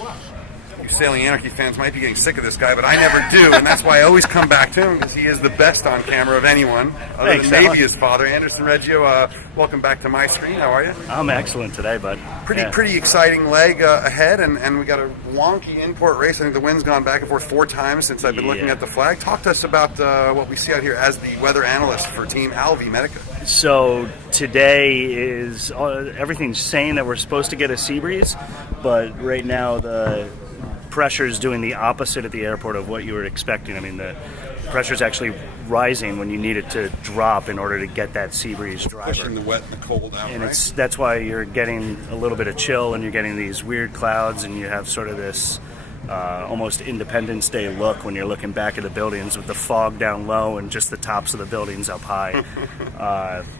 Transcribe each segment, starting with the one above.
You Sailing Anarchy fans might be getting sick of this guy, but I never do, and that's why I always come back to him, because he is the best on camera of anyone, other than maybe his father. Anderson Reggio, welcome back to my screen. How are you? I'm excellent today, bud. Pretty exciting leg ahead, and we got a wonky import race. I think the wind's gone back and forth 4 times since I've been looking at the flag. Talk to us about what we see out here as the weather analyst for Team Alvimedica. So today is everything's saying that we're supposed to get a sea breeze, but right now the pressure is doing the opposite at the airport of what you were expecting. I mean, the pressure is actually rising when you need it to drop in order to get that sea breeze driver. Pushing the wet and the cold out, and right? that's why you're getting a little bit of chill, and you're getting these weird clouds, and you have sort of this almost Independence Day look when you're looking back at the buildings with the fog down low and just the tops of the buildings up high.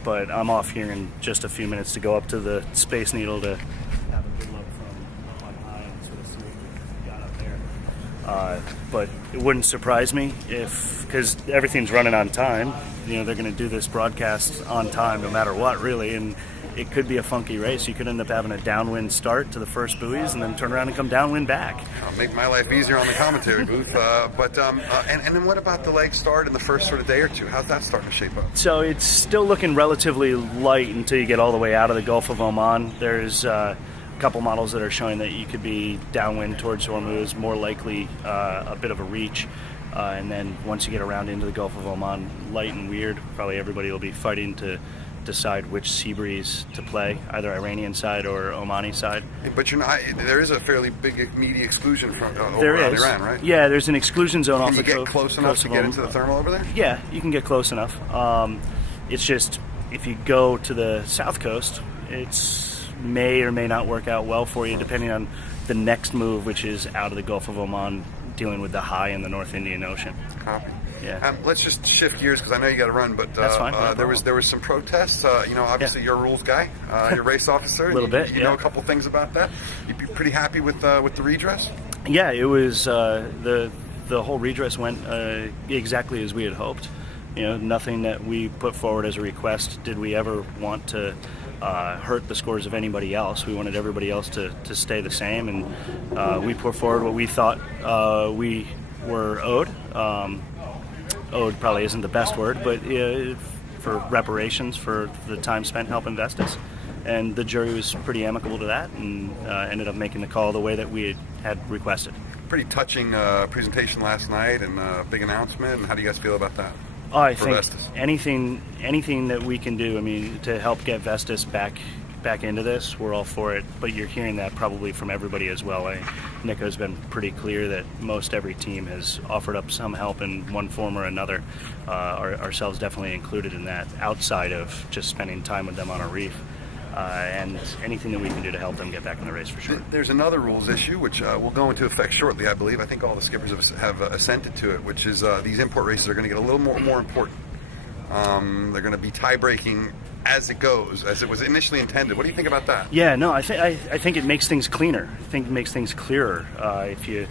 But I'm off here in just a few minutes to go up to the Space Needle to have a good look from on high and sort of see what we got up there. But it wouldn't surprise me if, because everything's running on time, they're going to do this broadcast on time no matter what, really, and it could be a funky race. You could end up having a downwind start to the first buoys and then turn around and come downwind back. I'll make my life easier on the commentary booth. And then what about the leg start in the first sort of day or two? How's that starting to shape up? So it's still looking relatively light until you get all the way out of the Gulf of Oman. There's a couple models that are showing that you could be downwind towards Hormuz, more likely a bit of a reach. And then once you get around into the Gulf of Oman, light and weird. Probably everybody will be fighting to decide which sea breeze to play, either Iranian side or Omani side. But there is a fairly big media exclusion from over around Iran, right? Yeah, there's an exclusion zone off the coast. Can you get close enough to get into the thermal over there? Yeah, you can get close enough. It's just, if you go to the south coast, it's may or may not work out well for you, depending on the next move, which is out of the Gulf of Oman, dealing with the high in the North Indian Ocean. Copy. Yeah. Let's just shift gears, because I know you got to run, but that's fine. There was some protests. Obviously you're a rules guy, you're a race officer. A little bit. You know a couple things about that. You'd be pretty happy with the redress. Yeah, it was the whole redress went exactly as we had hoped. Nothing that we put forward as a request did we ever want to hurt the scores of anybody else. We wanted everybody else to stay the same, and we put forward what we thought we were owed. Owed probably isn't the best word, but for reparations for the time spent helping Vestas. And the jury was pretty amicable to that, and ended up making the call the way that we had requested. Pretty touching presentation last night, and a big announcement. And how do you guys feel about that? I think Vestas? anything that we can do, to help get Vestas back into this, we're all for it. But you're hearing that probably from everybody as well. Nico's been pretty clear that most every team has offered up some help in one form or another, ourselves definitely included in that, outside of just spending time with them on a reef. And anything that we can do to help them get back in the race, for sure. There's another rules issue, which will go into effect shortly, I believe. I think all the skippers have assented to it, which is these import races are going to get a little more important. They're going to be tie-breaking as it goes, as it was initially intended. What do you think about that? Yeah, no, I think it makes things cleaner. I think it makes things clearer. If you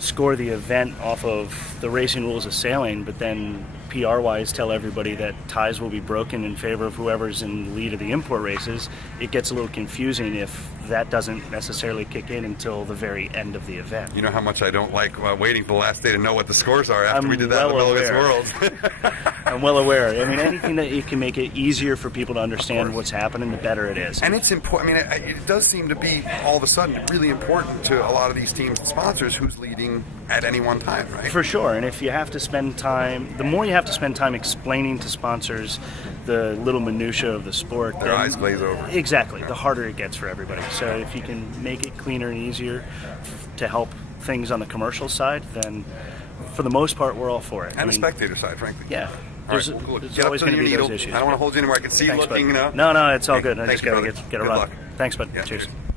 score the event off of the racing rules of sailing, but then PR-wise tell everybody that ties will be broken in favor of whoever's in the lead of the import races, it gets a little confusing if that doesn't necessarily kick in until the very end of the event. You know how much I don't like waiting for the last day to know what the scores are after we did that in the Volvo World. I'm well aware. Anything that you can make it easier for people to understand what's happening, the better it is. And it's important. It does seem to be, all of a sudden, really important to a lot of these teams and sponsors who's leading at any one time, right? For sure. And if you have to spend time, the more you have to spend time explaining to sponsors the little minutia of the sport, their eyes glaze over. Exactly. The harder it gets for everybody. So if you can make it cleaner and easier to help things on the commercial side, then for the most part, we're all for it. And the spectator side, frankly. Yeah. There's always going to be those issues. I don't want to hold you anymore. I can see you looking. No, it's all good. I just got to get a run. Luck. Thanks, bud. Yeah, cheers.